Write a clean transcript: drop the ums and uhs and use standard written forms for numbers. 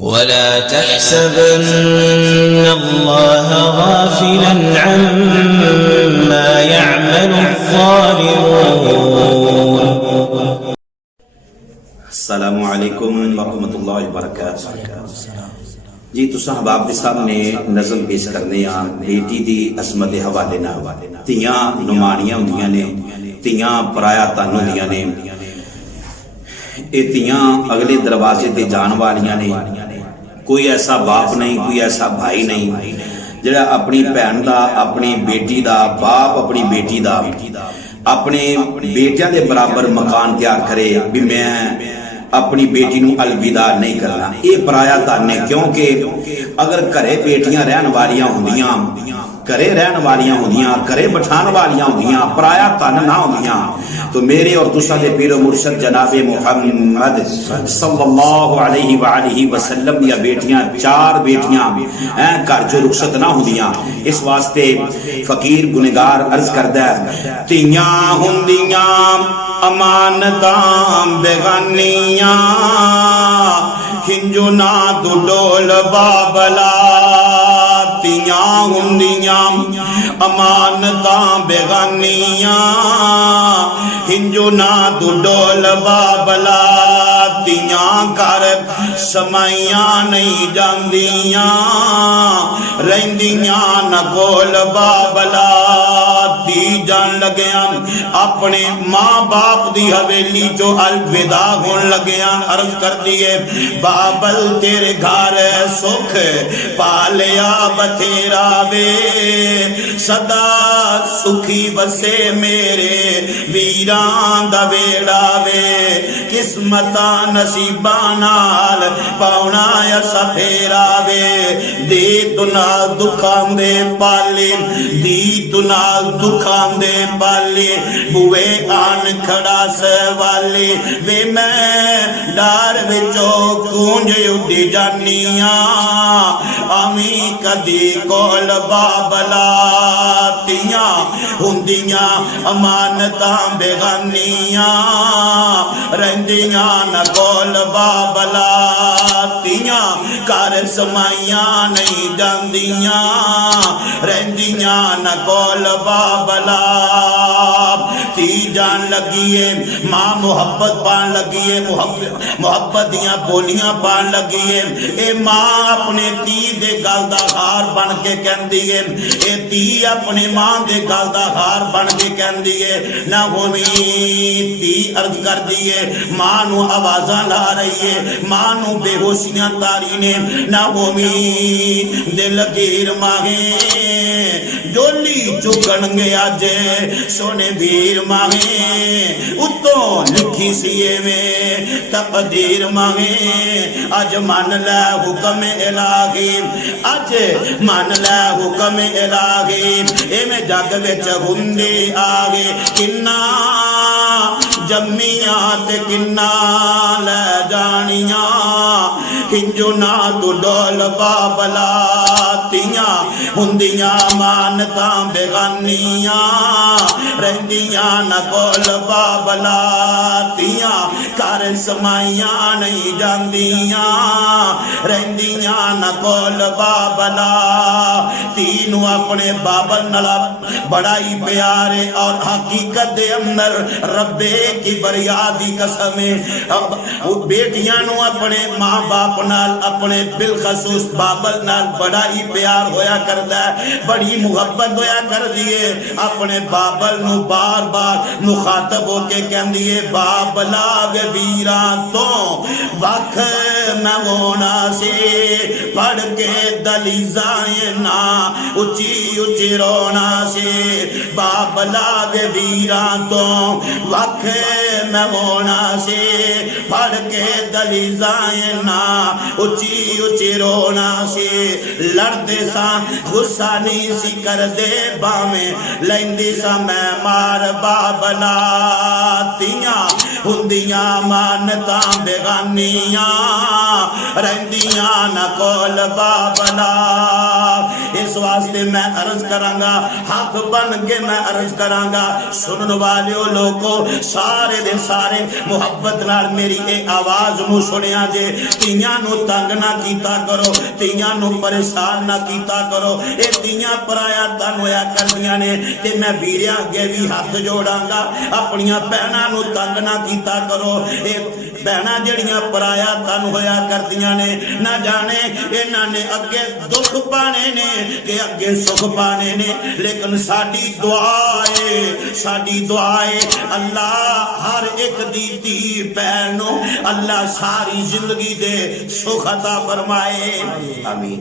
ولا تحسبن الله غافلا عما يعمل الظالمون। अस्सलामु अलैकुम वरहमतुल्लाहि वबरकातुहू। जी तुसां हबाब दे सामने नज़म पेश करने आ बेटी दी असमत दे हवाले नाल। तियां नुमानियां हुंदियां ने, तियां पराया तन हुंदियां ने, ये तियां अगले दरवाजे ते जान वालियां ने। कोई ऐसा बाप नहीं, कोई ऐसा भाई नहीं जिहड़ा अपनी भैन दा, अपनी बेटी दा, बाप अपनी बेटी दा, अपने बेटियां दे बराबर मकान तैयार करे भी मैं अपनी बेटी नूं अलविदा नहीं करना। ये पराया धन है, क्योंकि अगर घरे बेटियां रहन वालियां होंदियां, घरे रहन वालियां होंदियां, घरे बिठान वालियां होंदियां, पराया धन ना होंदियां, तो मेरे और तुसां दे पीर मुर्शद जनाबे मुहम्मद सल्लल्लाहु अलैहि वालिहि वसल्लम दियां बेटियां, चार बेटियां घर चों रुखसत ना होंदियां। इस वास्ते फकीर गुनहगार अर्ज करदा है, तियां होंदियां अमानतां बेगानियां, हिंजो ना तू डोल बाबला। तियां हुंदियां अमानतां बेगानियां, हिंजो ना तू डोल बाबला। तियां घर समाइयां नहीं जांदियां, रहिंदियां न कोल बाबला। दी जान लग्या अपने मां बाप दी हवेली चो अलविदा होन लग्या, अर्ज कर दिए बाबल तेरे घर सुख पालिया बथेरा वे, सदा सुखी बसे मेरे वीरां दा वेड़ा वे। किस्मता नसीबा नाल पाउना या सफेरा वे, दे तू नाल दुखां दे पाले, दी तू नाल दुखां दे पाले, बुए आन खड़ा सवाले वे। मैं डार विचों गूंज उड़ी जानिया, आमी कदी कोल बाबला। तियां हुंदियां अमानतां बेगानियां, रहिंदियां न कोल बाबला। तियां घर समाइयां नहीं जांदियां, रहिंदियां न कोल बाबला। ती जान लगी है मां मुहब्बत पान लगी है, मुहब्बत दियां बोलियां पान लगी है। ए मां अपने धी दे गल दा हार बन के कहंदी है, ए धी अपने मां दे गल दा हार बन के कहंदी है। ना होवी धी अर्ज कर दी है, मां नू आवाज़ां ला रही है, मां नू बेहोशियां तारी ने। ना होवी दिल गिर माहे डोली चुकन गया जे सोने वीर माहे, उतों लिखी सी में तकदीर माहे। अज मन लै हुक्म इलाही, अज मन लै हुक्म इलाही, एवें जग विच हुंदे आगे। किन्ना जम्मियां ते किन्ना लै जानियां, हिंजो ना तू डोल बाबला। तियां हुंदियां मानतां बेगानियां, रहिंदियां न कोल बाबला। तियां घर समाइयां नहीं जांदियां, रहिंदियां न कोल बाबला। तीनू अपने बाबल नाल बड़ा ही प्यार है, और हकीकत दे अंदर रब्बे की बरिया दी कसम है। बेटियां नू अपने मां बाप नाल, अपने बिलखसूस बाबल नाल बड़ा ही प्यार होया करदा है, बड़ी मुहब्बत होया कर दिए। अपने बाबल नू बार बार मुखातब होके कहंदी है, बाबला वे वीरां तो वख मैं होना से, पढ़ के दलीज़ाए ना उची उची रोना से। बाबला वे वीरां तो वख मैं होना से, पढ़ के दलीज़ाए ना उची उची रोना से। लड़दे सा गुस्सा नहीं सी कर दे बावें, लैंदी सा मैं मार बाबला। तियां हुंदियां मानतां बेगानियां, रहिंदियां न कोल बाबला। इस वास्ते मैं अर्ज करांगा, हाथ बन के मैं अर्ज करांगा, सुनने वाले लोगों सारे दे सारे मुहब्बत नाल मेरी ये आवाज नू सुनिया जे धीआं नू तंग ना कीता करो, धीआं नू परेशान ना कीता करो। ये धीआं पराया तन होया करदियां ने ते मैं वीरियां अगे भी हाथ जोड़ांगा अपनियां भैणां नू तंग ना कीता करो। ये भैणां जड़ियां पराया तन होया करदियां ने ना जाने इन्हां ने अगे दुख पाने ने कि अगे सुख पाने ने, लेकिन साडी दुआ है अल्लाह हर एक दी धी भैन नू अल्लाह सारी जिंदगी दे सुख अता फरमाए। आमीन।